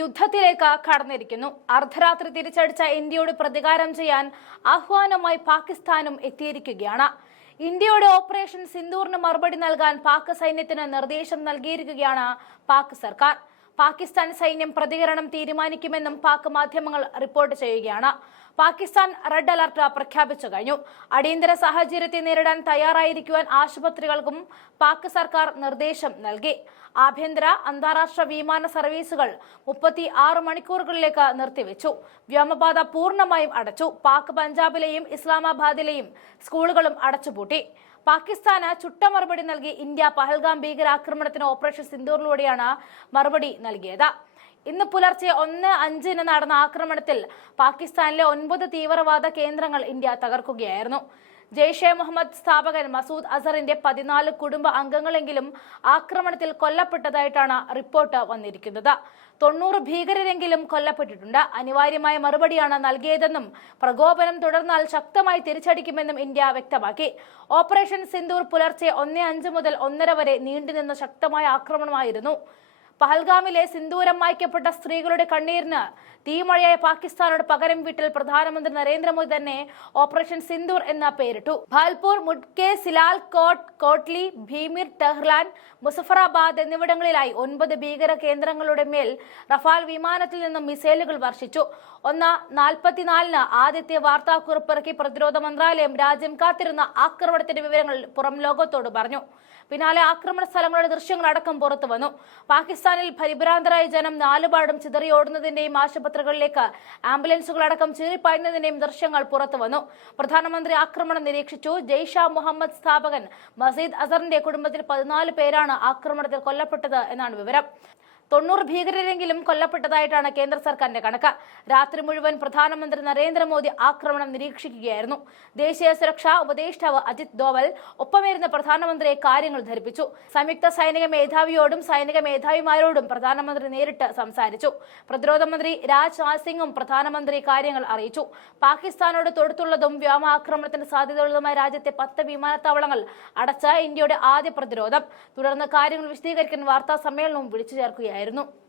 യുദ്ധത്തിലേക്ക് കടന്നിരിക്കുന്നു. അർദ്ധരാത്രി തിരിച്ചടിച്ച ഇന്ത്യയോട് പ്രതികാരം ചെയ്യാൻ ആഹ്വാനമായി പാകിസ്ഥാനും എത്തിയിരിക്കുകയാണ്. ഇന്ത്യയുടെ ഓപ്പറേഷൻ സിന്ദൂറിന് മറുപടി നൽകാൻ പാക് സൈന്യത്തിന് നിർദ്ദേശം നൽകിയിരിക്കുകയാണ് പാക് സർക്കാർ. പാകിസ്ഥാൻ സൈന്യം പ്രതികരണം തീരുമാനിക്കുമെന്നും പാക് മാധ്യമങ്ങൾ റിപ്പോർട്ട് ചെയ്യുകയാണ്. പാകിസ്ഥാൻ റെഡ് അലർട്ട് പ്രഖ്യാപിച്ചു കഴിഞ്ഞു. അടിയന്തര സാഹചര്യത്തെ നേരിടാൻ തയ്യാറായിരിക്കുവാൻ ആശുപത്രികൾക്കും പാക് സർക്കാർ നിർദ്ദേശം നൽകി. ആഭ്യന്തര അന്താരാഷ്ട്ര വിമാന സർവീസുകൾ മുപ്പത്തി ആറ് മണിക്കൂറുകളിലേക്ക് നിർത്തിവെച്ചു. വ്യോമപാത പൂർണമായും അടച്ചു. പാക് പഞ്ചാബിലെയും ഇസ്ലാമാബാദിലെയും സ്കൂളുകളും അടച്ചുപൂട്ടി. പാകിസ്ഥാന് ചുട്ട മറുപടി നൽകി ഇന്ത്യ പഹൽഗാം ഭീകരാക്രമണത്തിന് ഓപ്പറേഷൻ സിന്ദൂറിലൂടെയാണ് മറുപടി നൽകിയത്. ഇന്ന് പുലർച്ചെ ഒന്ന് അഞ്ചിന് നടന്ന ആക്രമണത്തിൽ പാകിസ്ഥാനിലെ ഒൻപത് തീവ്രവാദ കേന്ദ്രങ്ങൾ ഇന്ത്യ തകർക്കുകയായിരുന്നു. ജെയ്ഷെ മുഹമ്മദ് സ്ഥാപകൻ മസൂദ് അസറിന്റെ പതിനാല് കുടുംബ അംഗങ്ങളെങ്കിലും ആക്രമണത്തിൽ കൊല്ലപ്പെട്ടതായിട്ടാണ് റിപ്പോർട്ട് വന്നിരിക്കുന്നത്. തൊണ്ണൂറ് ഭീകരരെങ്കിലും കൊല്ലപ്പെട്ടിട്ടുണ്ട്. അനിവാര്യമായ മറുപടിയാണ് നൽകിയതെന്നും പ്രകോപനം തുടർന്നാൽ ശക്തമായി തിരിച്ചടിക്കുമെന്നും ഇന്ത്യ വ്യക്തമാക്കി. ഓപ്പറേഷൻ സിന്ദൂർ പുലർച്ചെ ഒന്ന് അഞ്ച് മുതൽ ഒന്നര വരെ നീണ്ടുനിന്ന ശക്തമായ ആക്രമണമായിരുന്നു. പഹൽഗാമിലെ സിന്ദൂരം മായ്ക്കപ്പെട്ട സ്ത്രീകളുടെ കണ്ണീരിന് തീമഴയായ പാകിസ്ഥാനോട് പകരം വീട്ടിൽ പ്രധാനമന്ത്രി നരേന്ദ്രമോദി തന്നെ ഓപ്പറേഷൻ സിന്ദൂർ എന്ന പേരിട്ടു. ഭാൽപൂർ മുഡ്കെ സിലാൽ കോട്ട് കോട്ട്ലി ഭീമിർ ടെഹ്ലാൻ മുസഫറാബാദ് എന്നിവിടങ്ങളിലായി ഒൻപത് ഭീകര കേന്ദ്രങ്ങളുടെ മേൽ റഫാൽ വിമാനത്തിൽ നിന്നും മിസൈലുകൾ വർഷിച്ചു. ഒന്ന് നാൽപ്പത്തിനാലിന് ആദ്യത്തെ വാർത്താക്കുറിപ്പിറക്കി പ്രതിരോധ മന്ത്രാലയം രാജ്യം കാത്തിരുന്ന ആക്രമണത്തിന്റെ വിവരങ്ങൾ പുറം ലോകത്തോട് പറഞ്ഞു. പിന്നാലെ ആക്രമണ സ്ഥലങ്ങളുടെ ദൃശ്യങ്ങൾ അടക്കം പുറത്തു വന്നു പാകിസ്ഥാനിൽ പരിഭ്രാന്തരായ ജനം നാലുപാടും ചിതറിയോടുന്നതിന്റെയും ആശുപത്രികളിലേക്ക് ആംബുലൻസുകളടക്കം ചീറിപ്പായുന്നതിന്റെയും ദൃശ്യങ്ങൾ പുറത്തുവന്നു പ്രധാനമന്ത്രി ആക്രമണം നിരീക്ഷിച്ചു. ജയ്ഷ മുഹമ്മദ് സ്ഥാപകൻ മസീദ് അസറിന്റെ കുടുംബത്തിൽ പതിനാല് പേരാണ് ആക്രമണത്തിൽ കൊല്ലപ്പെട്ടത് എന്നാണ് വിവരം. തൊണ്ണൂറ് ഭീകരരെങ്കിലും കൊല്ലപ്പെട്ടതായിട്ടാണ് കേന്ദ്ര സർക്കാരിന്റെ കണക്ക്. രാത്രി മുഴുവൻ പ്രധാനമന്ത്രി നരേന്ദ്രമോദി ആക്രമണം നിരീക്ഷിക്കുകയായിരുന്നു. ദേശീയ സുരക്ഷാ ഉപദേഷ്ടാവ് അജിത് ദോവൽ ഒപ്പമേരുന്ന പ്രധാനമന്ത്രിയെ കാര്യങ്ങൾ ധരിപ്പിച്ചു. സംയുക്ത സൈനിക മേധാവിയോടും സൈനിക മേധാവിമാരോടും പ്രധാനമന്ത്രി നേരിട്ട് സംസാരിച്ചു. പ്രതിരോധ മന്ത്രി രാജ്നാഥ് സിംഗും പ്രധാനമന്ത്രി കാര്യങ്ങൾ അറിയിച്ചു. പാകിസ്ഥാനോട് തൊടുത്തുള്ളതും വ്യോമാക്രമണത്തിന് സാധ്യതയുള്ളതുമായ രാജ്യത്തെ പത്ത് വിമാനത്താവളങ്ങൾ അടച്ച ഇന്ത്യയുടെ ആദ്യ പ്രതിരോധം. തുടർന്ന് കാര്യങ്ങൾ വിശദീകരിക്കാൻ വാർത്താ സമ്മേളനവും വിളിച്ചു ചേർക്കുകയായിരുന്നു. ഉണ്ടായിരുന്നു.